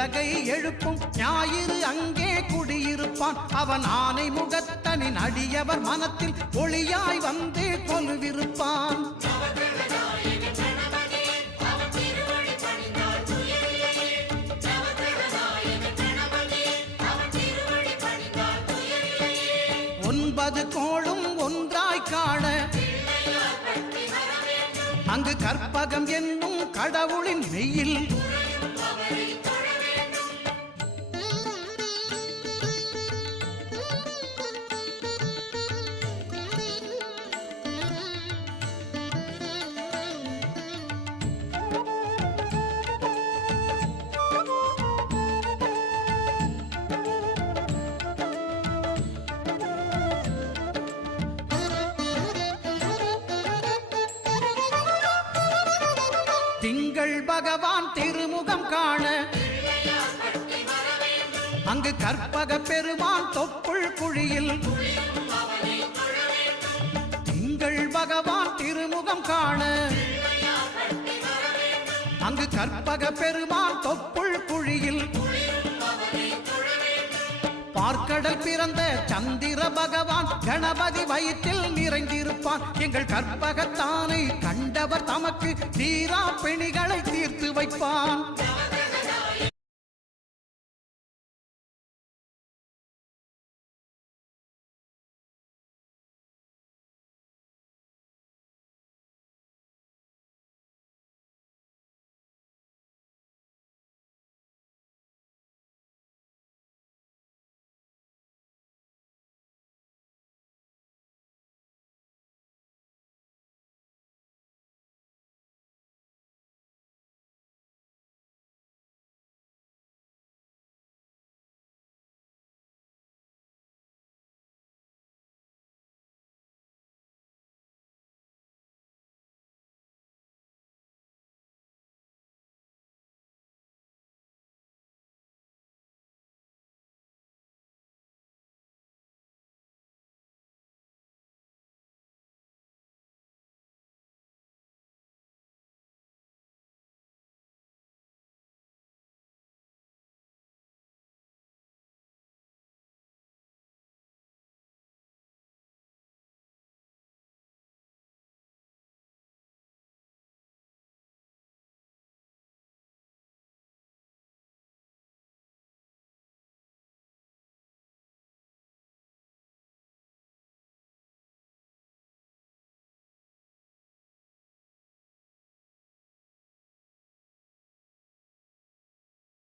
உலகை எழுப்பும் ஞாயிறு அங்கே குடியிருப்பான். அவன் ஆனை முகத்தனின் அடியவர் மனத்தில் ஒளியாய் வந்து கொலுவிருப்பான். ஒன்பது கோளும் ஒன்றாய் காண அங்கு கற்பகம் என்னும் கடவுளின் மெய்யில் திங்கள் பகவான் திருமுகம் காண அங்கு கற்பக பெருமான் தொப்புள் குழியில் திங்கள் பகவான் திருமுகம் காண அங்கு கற்பக பெருமான் தொப்புள் குழியில் பார்க்கடல் பிறந்த சந்திர பகவான் கணபதி வயிற்றில் நிறைந்திருப்பான். எங்கள் கற்பகத்தானை கண்டவர் தமக்கு தீரா பிணிகளை தீர்த்து வைப்பான்.